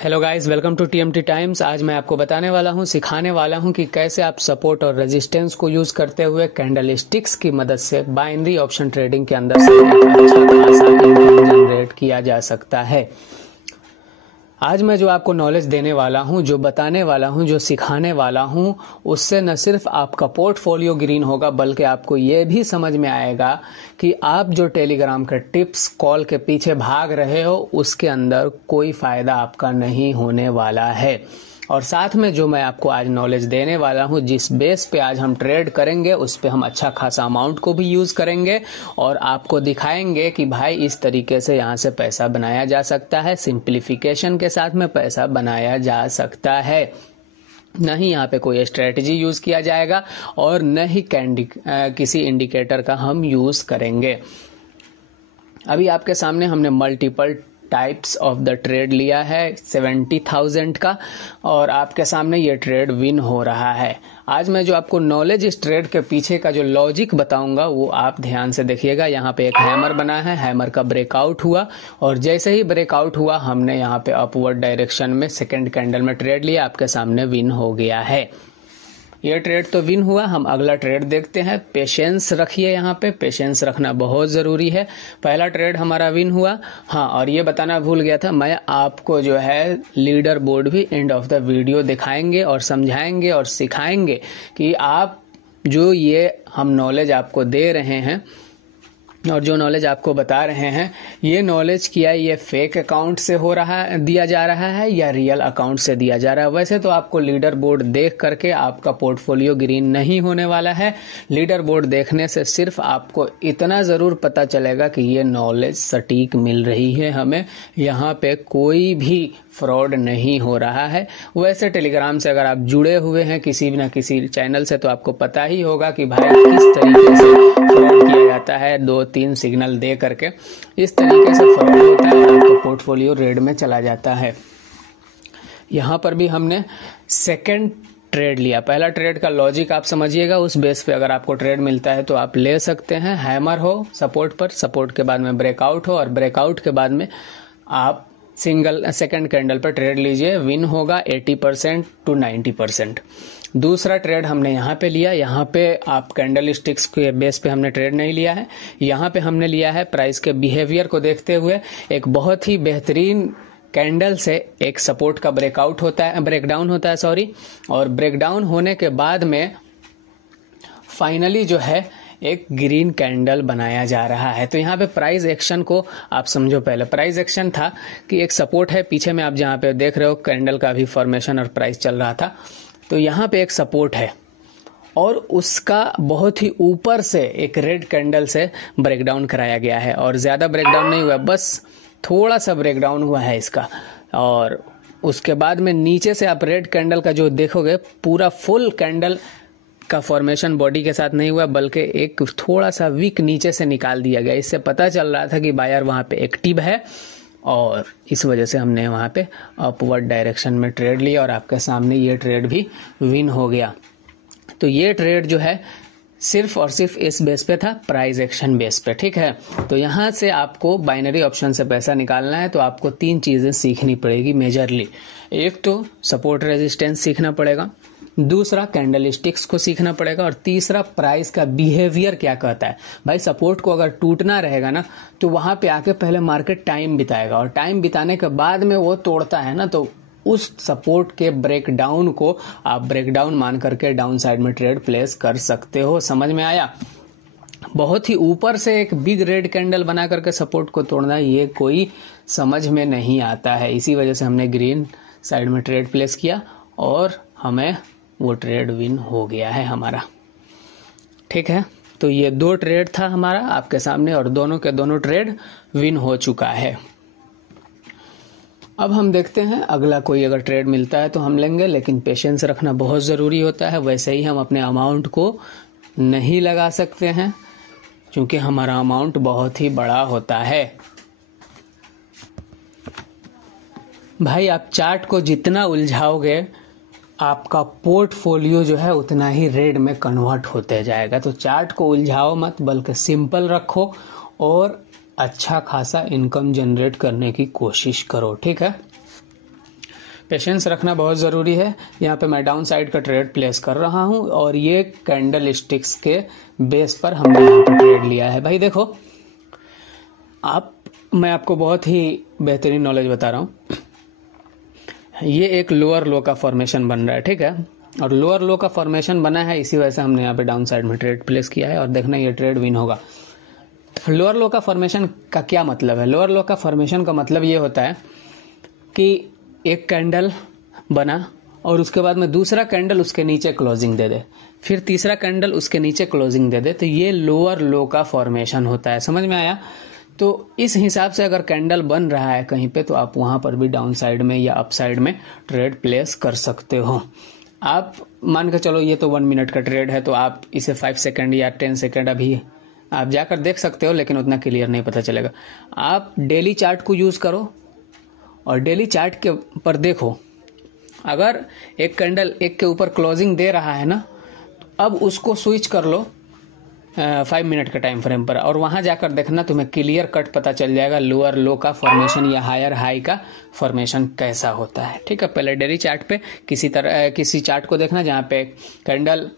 Hello guys, welcome to TMT times. आज मैं आपको बताने वाला हूं, सिखाने वाला हूं कि कैसे आप सपोर्ट और रेजिस्टेंस को यूज करते हुए कैंडल स्टिक्स की मदद से बाइनरी ऑप्शन ट्रेडिंग के अंदर से एक अच्छा खासा इनकम जनरेट किया जा सकता है। आज मैं जो आपको नॉलेज देने वाला हूं, जो बताने वाला हूं, जो सिखाने वाला हूं, उससे न सिर्फ आपका पोर्टफोलियो ग्रीन होगा बल्कि आपको ये भी समझ में आएगा कि आप जो टेलीग्राम के टिप्स कॉल के पीछे भाग रहे हो उसके अंदर कोई फायदा आपका नहीं होने वाला है। और साथ में जो मैं आपको आज नॉलेज देने वाला हूं, जिस बेस पे आज हम ट्रेड करेंगे उस पे हम अच्छा खासा अमाउंट को भी यूज करेंगे और आपको दिखाएंगे कि भाई इस तरीके से यहाँ से पैसा बनाया जा सकता है। सिंप्लीफिकेशन के साथ में पैसा बनाया जा सकता है। न ही यहाँ पे कोई स्ट्रेटजी यूज किया जाएगा और न ही किसी इंडिकेटर का हम यूज करेंगे। अभी आपके सामने हमने multiple types of the trade लिया है 70,000 का और आपके सामने ये ट्रेड विन हो रहा है। आज मैं जो आपको नॉलेज इस ट्रेड के पीछे का जो लॉजिक बताऊंगा वो आप ध्यान से देखिएगा। यहाँ पे एक हैमर बना है, हैमर का ब्रेकआउट हुआ और जैसे ही ब्रेकआउट हुआ हमने यहाँ पे अपवर्ड डायरेक्शन में सेकेंड कैंडल में ट्रेड लिया, आपके सामने विन हो गया है। ये ट्रेड तो विन हुआ। हम अगला ट्रेड देखते हैं। पेशेंस रखिए, यहाँ पे पेशेंस रखना बहुत ज़रूरी है। पहला ट्रेड हमारा विन हुआ। हाँ, और ये बताना भूल गया था, मैं आपको जो है लीडर बोर्ड भी एंड ऑफ द वीडियो दिखाएंगे और समझाएंगे और सिखाएंगे कि आप जो ये हम नॉलेज आपको दे रहे हैं और जो नॉलेज आपको बता रहे हैं, ये नॉलेज क्या ये फेक अकाउंट से दिया जा रहा है या रियल अकाउंट से दिया जा रहा है। वैसे तो आपको लीडर बोर्ड देख करके आपका पोर्टफोलियो ग्रीन नहीं होने वाला है। लीडर बोर्ड देखने से सिर्फ आपको इतना ज़रूर पता चलेगा कि ये नॉलेज सटीक मिल रही है हमें, यहाँ पे कोई भी फ्रॉड नहीं हो रहा है। वैसे टेलीग्राम से अगर आप जुड़े हुए हैं किसी न किसी चैनल से तो आपको पता ही होगा कि भाई किस तरीके से फ्रॉड किया जाता है। 2-3 सिग्नल दे करके इस तरीके से फ्रॉड होता है और आपका पोर्टफोलियो रेड में चला जाता है। यहाँ पर भी हमने सेकेंड ट्रेड लिया। पहला ट्रेड का लॉजिक आप समझिएगा, उस बेस पे अगर आपको ट्रेड मिलता है तो आप ले सकते हैं। हैमर हो सपोर्ट पर, सपोर्ट के बाद में ब्रेकआउट हो और ब्रेकआउट के बाद में आप सेकंड कैंडल पर ट्रेड लीजिए, विन होगा 80% to 90%। दूसरा ट्रेड हमने यहाँ पे लिया। यहाँ पे आप कैंडल स्टिक्स के बेस पे हमने ट्रेड नहीं लिया है, यहाँ पे हमने लिया है प्राइस के बिहेवियर को देखते हुए। एक बहुत ही बेहतरीन कैंडल से एक सपोर्ट का ब्रेकडाउन होता है और ब्रेकडाउन होने के बाद में फाइनली जो है एक ग्रीन कैंडल बनाया जा रहा है। तो यहाँ पे प्राइस एक्शन को आप समझो। पहले प्राइस एक्शन था कि एक सपोर्ट है, पीछे में आप जहाँ पे देख रहे हो कैंडल का भी फॉर्मेशन और प्राइस चल रहा था, तो यहाँ पे एक सपोर्ट है और उसका बहुत ही ऊपर से एक रेड कैंडल से ब्रेकडाउन कराया गया है और ज़्यादा ब्रेकडाउन नहीं हुआ, बस थोड़ा सा ब्रेकडाउन हुआ है इसका। और उसके बाद में नीचे से आप रेड कैंडल का जो देखोगे, पूरा फुल कैंडल का फॉर्मेशन बॉडी के साथ नहीं हुआ बल्कि एक थोड़ा सा वीक नीचे से निकाल दिया गया। इससे पता चल रहा था कि बायर वहाँ पे एक्टिव है और इस वजह से हमने वहाँ पे अपवर्ड डायरेक्शन में ट्रेड लिया और आपके सामने ये ट्रेड भी विन हो गया। तो ये ट्रेड जो है सिर्फ और सिर्फ इस बेस पे था, प्राइस एक्शन बेस पे, ठीक है। तो यहाँ से आपको बाइनरी ऑप्शन से पैसा निकालना है तो आपको 3 चीज़ें सीखनी पड़ेगी मेजरली। एक तो सपोर्ट रेजिस्टेंस सीखना पड़ेगा, दूसरा कैंडल स्टिक्स को सीखना पड़ेगा और तीसरा प्राइस का बिहेवियर क्या कहता है। भाई सपोर्ट को अगर टूटना रहेगा ना तो वहां पे आके पहले मार्केट टाइम बिताएगा और टाइम बिताने के बाद में वो तोड़ता है ना, तो उस सपोर्ट के ब्रेकडाउन को आप ब्रेकडाउन मान करके डाउन साइड में ट्रेड प्लेस कर सकते हो। समझ में आया? बहुत ही ऊपर से एक बिग रेड कैंडल बना करके सपोर्ट को तोड़ना ये कोई समझ में नहीं आता है। इसी वजह से हमने ग्रीन साइड में ट्रेड प्लेस किया और हमें वो ट्रेड विन हो गया है हमारा, ठीक है। तो ये 2 ट्रेड था हमारा आपके सामने और दोनों के दोनों ट्रेड विन हो चुका है। अब हम देखते हैं अगला कोई अगर ट्रेड मिलता है तो हम लेंगे, लेकिन पेशेंस रखना बहुत ज़रूरी होता है। वैसे ही हम अपने अमाउंट को नहीं लगा सकते हैं क्योंकि हमारा अमाउंट बहुत ही बड़ा होता है। भाई आप चार्ट को जितना उलझाओगे आपका पोर्टफोलियो जो है उतना ही रेड में कन्वर्ट होते जाएगा। तो चार्ट को उलझाओ मत बल्कि सिंपल रखो और अच्छा खासा इनकम जनरेट करने की कोशिश करो, ठीक है। पेशेंस रखना बहुत ज़रूरी है। यहाँ पे मैं डाउन साइड का ट्रेड प्लेस कर रहा हूँ और ये कैंडल स्टिक्स के बेस पर हमने यहाँ पे ट्रेड लिया है। भाई देखो, मैं आपको बहुत ही बेहतरीन नॉलेज बता रहा हूँ। ये एक लोअर लो का फॉर्मेशन बन रहा है, ठीक है, और लोअर लो का फॉर्मेशन बना है, इसी वजह से हमने यहाँ पे डाउन साइड में ट्रेड प्लेस किया है और देखना ये ट्रेड विन होगा। लोअर लो का फॉर्मेशन का क्या मतलब है? लोअर लो का फॉर्मेशन का मतलब ये होता है कि एक कैंडल बना और उसके बाद में दूसरा कैंडल उसके नीचे क्लोजिंग दे दे, फिर तीसरा कैंडल उसके नीचे क्लोजिंग दे दे, तो ये लोअर लो का फॉर्मेशन होता है। समझ में आया? तो इस हिसाब से अगर कैंडल बन रहा है कहीं पे, तो आप वहां पर भी डाउन साइड में या अप साइड में ट्रेड प्लेस कर सकते हो। आप मान के चलो ये तो 1 मिनट का ट्रेड है, तो आप इसे 5 सेकंड या 10 सेकंड अभी आप जाकर देख सकते हो, लेकिन उतना क्लियर नहीं पता चलेगा। आप डेली चार्ट को यूज करो और डेली चार्ट के पर देखो, अगर एक कैंडल एक के ऊपर क्लोजिंग दे रहा है ना, अब उसको स्विच कर लो 5 मिनट का टाइम फ्रेम पर और वहां जाकर देखना, तुम्हें क्लियर कट पता चल जाएगा लोअर लो का फॉर्मेशन या हायर हाई का फॉर्मेशन कैसा होता है। ठीक है, पहले डेली चार्ट पे किसी चार्ट को देखना जहां पे कैंडल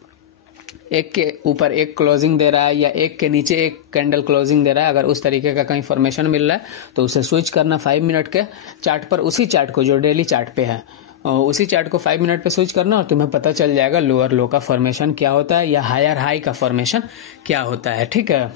एक के ऊपर एक क्लोजिंग दे रहा है या एक के नीचे एक कैंडल क्लोजिंग दे रहा है। अगर उस तरीके का कहीं फॉर्मेशन मिल रहा है तो उसे स्विच करना 5 मिनट के चार्ट पर, उसी चार्ट को जो डेली चार्ट पे है उसी चार्ट को 5 मिनट पे स्विच करना और तुम्हें पता चल जाएगा लोअर लो का फॉर्मेशन क्या होता है या हायर हाई का फॉर्मेशन क्या होता है। ठीक है,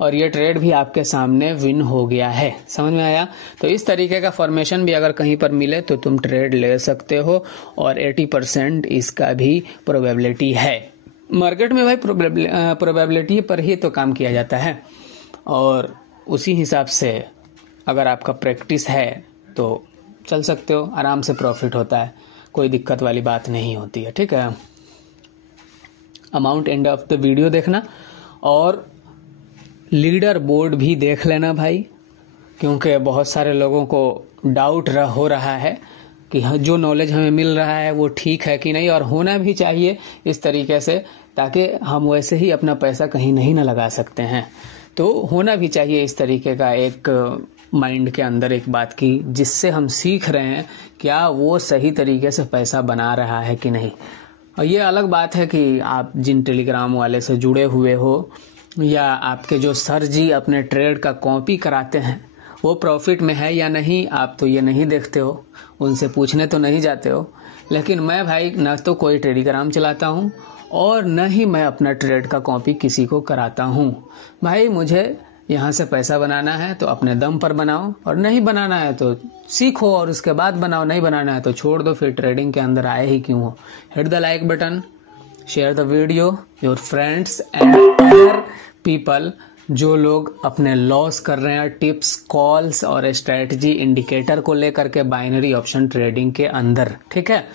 और ये ट्रेड भी आपके सामने विन हो गया है। समझ में आया? तो इस तरीके का फॉर्मेशन भी अगर कहीं पर मिले तो तुम ट्रेड ले सकते हो और 80% इसका भी प्रोबेबिलिटी है। मार्केट में भाई प्रोबेबिलिटी पर ही तो काम किया जाता है और उसी हिसाब से अगर आपका प्रैक्टिस है तो चल सकते हो, आराम से प्रॉफिट होता है, कोई दिक्कत वाली बात नहीं होती है। ठीक है, amount end of the video देखना और लीडर बोर्ड भी देख लेना भाई, क्योंकि बहुत सारे लोगों को डाउट हो रहा है कि जो नॉलेज हमें मिल रहा है वो ठीक है कि नहीं, और होना भी चाहिए इस तरीके से, ताकि हम वैसे ही अपना पैसा कहीं नहीं ना लगा सकते हैं। तो होना भी चाहिए इस तरीके का एक माइंड के अंदर एक बात की, जिससे हम सीख रहे हैं क्या वो सही तरीके से पैसा बना रहा है कि नहीं। और ये अलग बात है कि आप जिन टेलीग्राम वाले से जुड़े हुए हो या आपके जो सर जी अपने ट्रेड का कॉपी कराते हैं वो प्रॉफिट में है या नहीं, आप तो ये नहीं देखते हो, उनसे पूछने तो नहीं जाते हो। लेकिन मैं भाई न तो कोई टेलीग्राम चलाता हूँ और न ही मैं अपना ट्रेड का कॉपी किसी को कराता हूँ। भाई मुझे यहाँ से पैसा बनाना है तो अपने दम पर बनाओ, और नहीं बनाना है तो सीखो और उसके बाद बनाओ, नहीं बनाना है तो छोड़ दो, फिर ट्रेडिंग के अंदर आए ही क्यों हो। Hit the like button, share the video your friends and other people जो लोग अपने लॉस कर रहे हैं टिप्स, कॉल्स और स्ट्रेटजी इंडिकेटर को लेकर के बाइनरी ऑप्शन ट्रेडिंग के अंदर। ठीक है,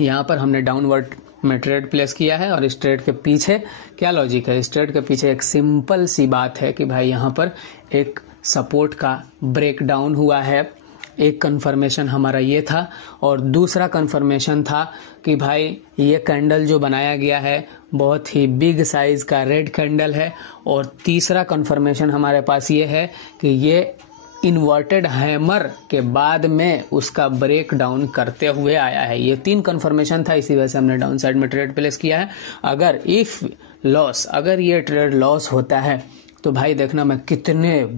यहाँ पर हमने डाउनवर्ड में ट्रेड प्लेस किया है और इस ट्रेड के पीछे क्या लॉजिक है? इस ट्रेड के पीछे एक सिंपल सी बात है कि भाई यहाँ पर एक सपोर्ट का ब्रेकडाउन हुआ है। एक कंफर्मेशन हमारा ये था और दूसरा कंफर्मेशन था कि भाई ये कैंडल जो बनाया गया है बहुत ही बिग साइज का रेड कैंडल है, और तीसरा कंफर्मेशन हमारे पास ये है कि ये इन्वर्टेड हैमर के बाद में उसका ब्रेक डाउन करते हुए आया है। ये 3 कंफर्मेशन था, इसी वजह से हमने डाउन साइड में ट्रेड प्लेस किया है। अगर ये ट्रेड लॉस होता है तो भाई देखना मैं कितने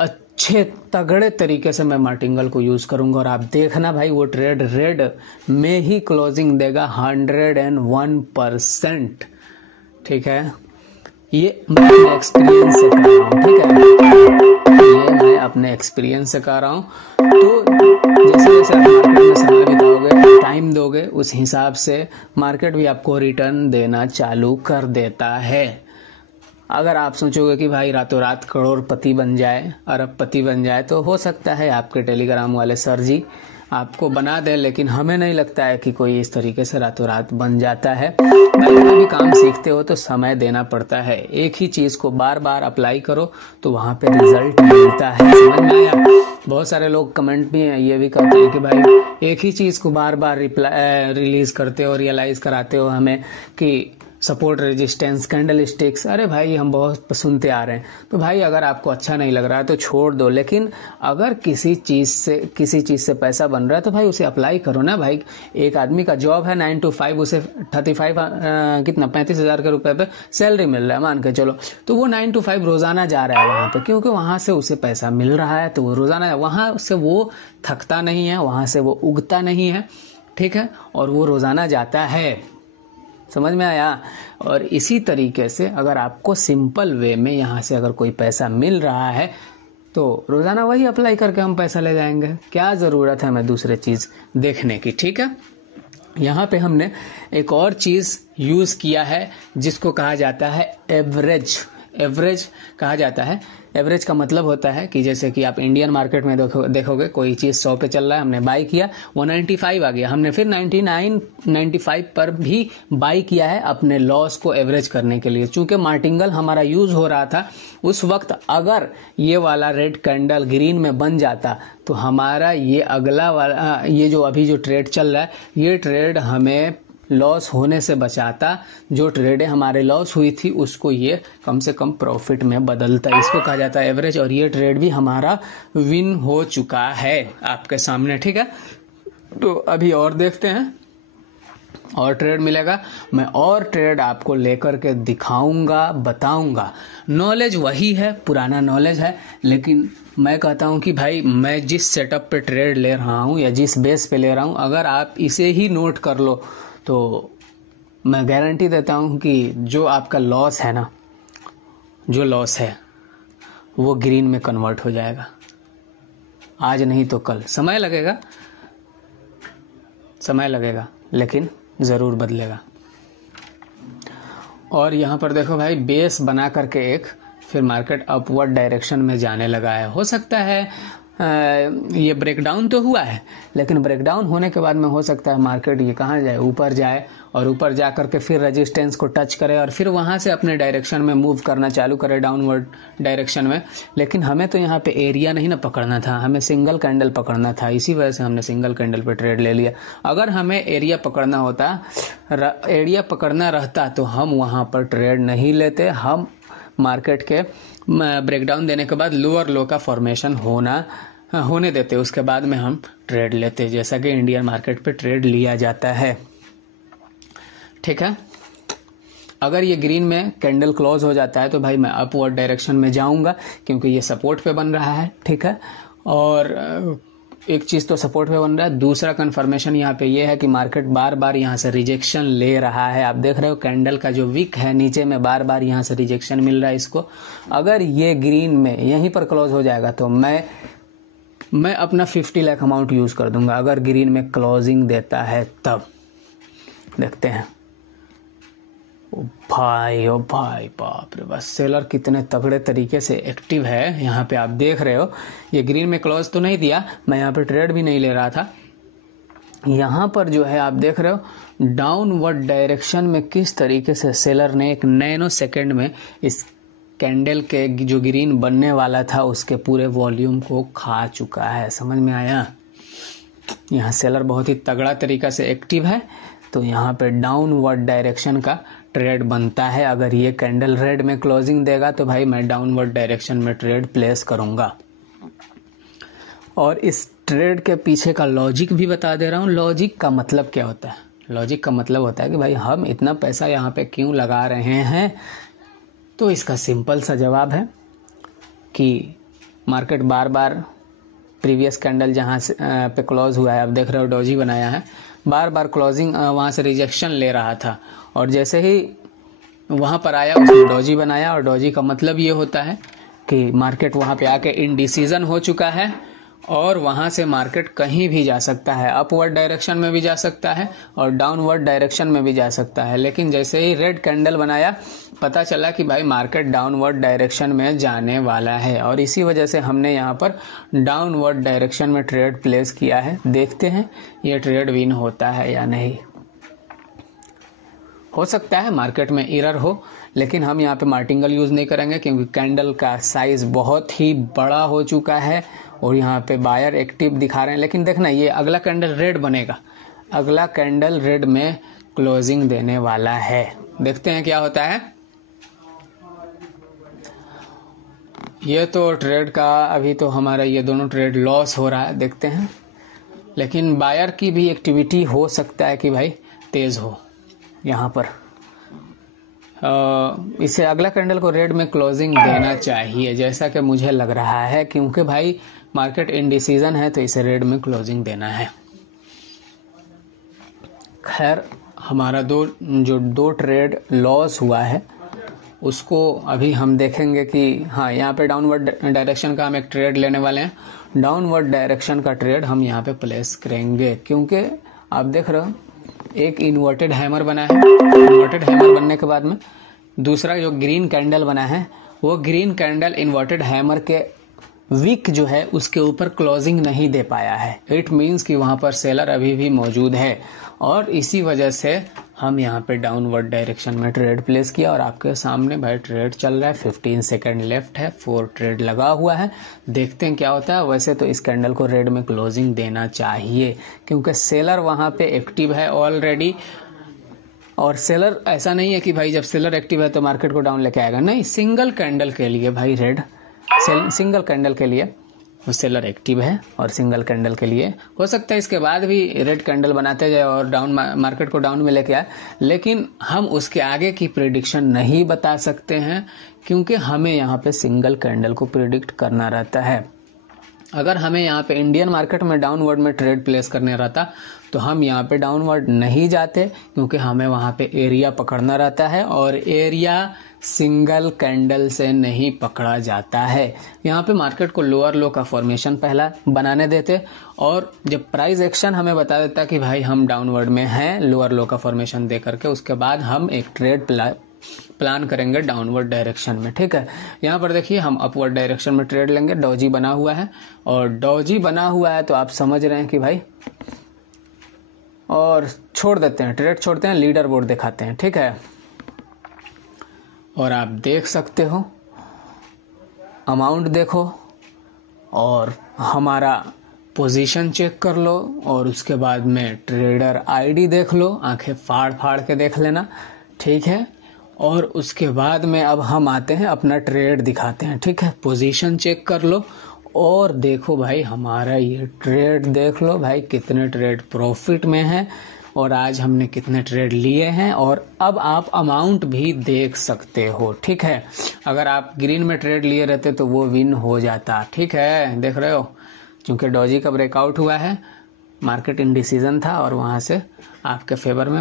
अच्छे तगड़े तरीके से मैं मार्टिंगल को यूज करूंगा, और आप देखना भाई वो ट्रेड रेड में ही क्लोजिंग देगा 101%। ठीक है, ये मैं अपने एक्सपीरियंस से कर रहा हूँ। ठीक है, ये मैं अपने एक्सपीरियंस से कर रहा हूँ। तो जैसे जैसे आप मार्केट में समय बिताओगे, टाइम दोगे, उस हिसाब से मार्केट भी आपको रिटर्न देना चालू कर देता है। अगर आप सोचोगे कि भाई रातों रात करोड़पति बन जाए, अरबपति बन जाए, तो हो सकता है आपके टेलीग्राम वाले सर जी आपको बना दे, लेकिन हमें नहीं लगता है कि कोई इस तरीके से रातों रात बन जाता है। भाई कोई भी काम सीखते हो तो समय देना पड़ता है, एक ही चीज को बार बार अप्लाई करो तो वहां पे रिजल्ट मिलता है। समझ में आया? बहुत सारे लोग कमेंट में ये भी कहते हैं कि भाई एक ही चीज को बार बार रिलीज करते हो, रियलाइज कराते हो हमें कि सपोर्ट रेजिस्टेंस, कैंडल स्टिक्स, अरे भाई हम बहुत सुनते आ रहे हैं। तो भाई अगर आपको अच्छा नहीं लग रहा है तो छोड़ दो, लेकिन अगर किसी चीज़ से पैसा बन रहा है तो भाई उसे अप्लाई करो ना भाई। एक आदमी का जॉब है 9 to 5, उसे 35,000 के रुपए पे सैलरी मिल रहा है मान के चलो, तो वो 9 to 5 रोजाना जा रहा है वहां पे, क्योंकि वहां से उसे पैसा मिल रहा है, तो वो रोजाना वहां से वो थकता नहीं है, वहां से वो उगता नहीं है, ठीक है, और वो रोजाना जाता है। समझ में आया। और इसी तरीके से अगर आपको सिंपल वे में यहाँ से अगर कोई पैसा मिल रहा है तो रोजाना वही अप्लाई करके हम पैसा ले जाएंगे, क्या जरूरत है हमें दूसरे चीज देखने की, ठीक है। यहाँ पे हमने एक और चीज यूज किया है जिसको कहा जाता है एवरेज। एवरेज कहा जाता है। एवरेज का मतलब होता है कि जैसे कि आप इंडियन मार्केट में देखोगे कोई चीज़ 100 पे चल रहा है, हमने बाई किया, वो 95 आ गया, हमने फिर 95 पर भी बाई किया है अपने लॉस को एवरेज करने के लिए। चूंकि मार्टिंगल हमारा यूज हो रहा था उस वक्त, अगर ये वाला रेड कैंडल ग्रीन में बन जाता तो हमारा ये अगला वाला, ये जो अभी जो ट्रेड चल रहा है, ये ट्रेड हमें लॉस होने से बचाता। जो ट्रेडें हमारे लॉस हुई थी उसको ये कम से कम प्रॉफिट में बदलता, इसको कहा जाता है एवरेज। और ये ट्रेड भी हमारा विन हो चुका है आपके सामने, ठीक है। तो अभी और देखते हैं, और ट्रेड मिलेगा, मैं और ट्रेड आपको लेकर के दिखाऊंगा, बताऊंगा। नॉलेज वही है, पुराना नॉलेज है, लेकिन मैं कहता हूं कि भाई मैं जिस सेटअप पे ट्रेड ले रहा हूं या जिस बेस पे ले रहा हूं, अगर आप इसे ही नोट कर लो तो मैं गारंटी देता हूं कि जो आपका लॉस है ना, जो लॉस है वो ग्रीन में कन्वर्ट हो जाएगा। आज नहीं तो कल, समय लगेगा लेकिन ज़रूर बदलेगा। और यहाँ पर देखो भाई, बेस बना करके एक फिर मार्केट अपवर्ड डायरेक्शन में जाने लगा है। हो सकता है ये ब्रेकडाउन तो हुआ है, लेकिन ब्रेकडाउन होने के बाद में हो सकता है मार्केट ये कहाँ जाए, ऊपर जाए, और ऊपर जा करके फिर रेजिस्टेंस को टच करे और फिर वहाँ से अपने डायरेक्शन में मूव करना चालू करे, डाउनवर्ड डायरेक्शन में। लेकिन हमें तो यहाँ पे एरिया नहीं ना पकड़ना था, हमें सिंगल कैंडल पकड़ना था, इसी वजह से हमने सिंगल कैंडल पे ट्रेड ले लिया। अगर हमें एरिया पकड़ना रहता तो हम वहाँ पर ट्रेड नहीं लेते। हम मार्केट के ब्रेकडाउन देने के बाद लोअर लो का फॉर्मेशन होने देते, उसके बाद में हम ट्रेड लेते, जैसा कि इंडियन मार्केट पे ट्रेड लिया जाता है, ठीक है। अगर ये ग्रीन में कैंडल क्लोज हो जाता है तो भाई मैं अपवर्ड डायरेक्शन में जाऊंगा, क्योंकि ये सपोर्ट पे बन रहा है, ठीक है। और एक चीज तो सपोर्ट पे बन रहा है, दूसरा कंफर्मेशन यहाँ पे ये है कि मार्केट बार बार यहाँ से रिजेक्शन ले रहा है। आप देख रहे हो कैंडल का जो विक है नीचे में बार बार यहाँ से रिजेक्शन मिल रहा है इसको। अगर ये ग्रीन में यहीं पर क्लोज हो जाएगा तो मैं अपना 50 लाख अमाउंट यूज कर दूंगा, अगर ग्रीन में क्लोजिंग देता है तब। देखते हैं। ओ भाई बाप रे, बस सेलर कितने तगड़े तरीके से एक्टिव है। यहाँ पे आप देख रहे हो, ये ग्रीन में क्लोज तो नहीं दिया, मैं यहाँ पे ट्रेड भी नहीं ले रहा था। यहाँ पर जो है आप देख रहे हो डाउनवर्ड डायरेक्शन में किस तरीके से सेलर ने एक नैनो सेकेंड में इस कैंडल के जो ग्रीन बनने वाला था उसके पूरे वॉल्यूम को खा चुका है। समझ में आया। यहाँ सेलर बहुत ही तगड़ा तरीका से एक्टिव है, तो यहाँ पे डाउनवर्ड डायरेक्शन का ट्रेड बनता है। अगर ये कैंडल रेड में क्लोजिंग देगा तो भाई मैं डाउनवर्ड डायरेक्शन में ट्रेड प्लेस करूंगा। और इस ट्रेड के पीछे का लॉजिक भी बता दे रहा हूँ। लॉजिक का मतलब क्या होता है? लॉजिक का मतलब होता है कि भाई हम इतना पैसा यहाँ पे क्यों लगा रहे हैं। तो इसका सिंपल सा जवाब है कि मार्केट बार बार प्रीवियस कैंडल जहाँ से पे क्लोज हुआ है, आप देख रहे हो डोजी बनाया है, बार बार क्लोजिंग वहाँ से रिजेक्शन ले रहा था, और जैसे ही वहाँ पर आया उसने डोजी बनाया। और डोजी का मतलब ये होता है कि मार्केट वहाँ पे आके इनडिसीजन हो चुका है और वहाँ से मार्केट कहीं भी जा सकता है, अपवर्ड डायरेक्शन में भी जा सकता है और डाउनवर्ड डायरेक्शन में भी जा सकता है। लेकिन जैसे ही रेड कैंडल बनाया पता चला कि भाई मार्केट डाउनवर्ड डायरेक्शन में जाने वाला है, और इसी वजह से हमने यहाँ पर डाउनवर्ड डायरेक्शन में ट्रेड प्लेस किया है। देखते हैं ये ट्रेड विन होता है या नहीं। हो सकता है मार्केट में एरर हो, लेकिन हम यहाँ पे मार्टिंगल यूज नहीं करेंगे क्योंकि कैंडल का साइज बहुत ही बड़ा हो चुका है और यहाँ पे बायर एक्टिव दिखा रहे हैं। लेकिन देखना ये अगला कैंडल रेड बनेगा, अगला कैंडल रेड में क्लोजिंग देने वाला है। देखते हैं क्या होता है। ये तो ट्रेड का अभी तो हमारा ये दोनों ट्रेड लॉस हो रहा है, देखते हैं। लेकिन बायर की भी एक्टिविटी हो सकता है कि भाई तेज हो यहाँ पर। इसे अगला कैंडल को रेड में क्लोजिंग देना चाहिए जैसा कि मुझे लग रहा है, क्योंकि भाई मार्केट इंडिसीजन है तो इसे रेड में क्लोजिंग देना है। खैर हमारा जो दो ट्रेड लॉस हुआ है उसको अभी हम देखेंगे कि हाँ, यहाँ पे डाउनवर्ड डायरेक्शन का हम एक ट्रेड लेने वाले हैं। डाउनवर्ड डायरेक्शन का ट्रेड हम यहाँ पे प्लेस करेंगे, क्योंकि आप देख रहे हो एक इन्वर्टेड हैमर बना है। इन्वर्टेड हैमर बनने के बाद में दूसरा जो ग्रीन कैंडल बना है, वो ग्रीन कैंडल इन्वर्टेड हैमर के वीक जो है उसके ऊपर क्लोजिंग नहीं दे पाया है। इट मीन्स कि वहां पर सेलर अभी भी मौजूद है, और इसी वजह से हम यहाँ पे डाउनवर्ड डायरेक्शन में ट्रेड प्लेस किया। और आपके सामने भाई ट्रेड चल रहा है, 15 सेकंड लेफ्ट है, 4 ट्रेड लगा हुआ है। देखते हैं क्या होता है। वैसे तो इस कैंडल को रेड में क्लोजिंग देना चाहिए, क्योंकि सेलर वहां पे एक्टिव है ऑलरेडी। और सेलर ऐसा नहीं है कि भाई जब सेलर एक्टिव है तो मार्केट को डाउन लेके आएगा, नहीं। सिंगल कैंडल के लिए भाई रेड, सिंगल कैंडल के लिए सेलर एक्टिव है, और सिंगल कैंडल के लिए हो सकता है इसके बाद भी रेड कैंडल बनाते जाए और डाउन मार्केट को डाउन में लेके आए। लेकिन हम उसके आगे की प्रेडिक्शन नहीं बता सकते हैं, क्योंकि हमें यहाँ पे सिंगल कैंडल को प्रेडिक्ट करना रहता है। अगर हमें यहाँ पे इंडियन मार्केट में डाउनवर्ड में ट्रेड प्लेस करने रहता तो हम यहाँ पे डाउनवर्ड नहीं जाते, क्योंकि हमें वहाँ पे एरिया पकड़ना रहता है, और एरिया सिंगल कैंडल से नहीं पकड़ा जाता है। यहाँ पे मार्केट को लोअर लो का फॉर्मेशन पहला बनाने देते, और जब प्राइस एक्शन हमें बता देता कि भाई हम डाउनवर्ड में हैं, लोअर लो का फॉर्मेशन दे करके, उसके बाद हम एक ट्रेड प्लान करेंगे डाउनवर्ड डायरेक्शन में। ठीक है, यहाँ पर देखिए हम अपवर्ड डायरेक्शन में ट्रेड लेंगे। डॉजी बना हुआ है, और डॉजी बना हुआ है तो आप समझ रहे हैं कि भाई, और छोड़ देते हैं, ट्रेड छोड़ते हैं, लीडर बोर्ड दिखाते हैं। ठीक है, और आप देख सकते हो अमाउंट देखो, और हमारा पोजीशन चेक कर लो, और उसके बाद में ट्रेडर आईडी देख लो, आंखें फाड़ फाड़ के देख लेना। ठीक है, और उसके बाद में अब हम आते हैं अपना ट्रेड दिखाते हैं। ठीक है, पोजीशन चेक कर लो और देखो भाई हमारा ये ट्रेड देख लो भाई, कितने ट्रेड प्रॉफिट में है, और आज हमने कितने ट्रेड लिए हैं। और अब आप अमाउंट भी देख सकते हो। ठीक है, अगर आप ग्रीन में ट्रेड लिए रहते तो वो विन हो जाता। ठीक है, देख रहे हो, क्योंकि डॉजी का ब्रेकआउट हुआ है, मार्केट इंडिसीजन था, और वहां से आपके फेवर में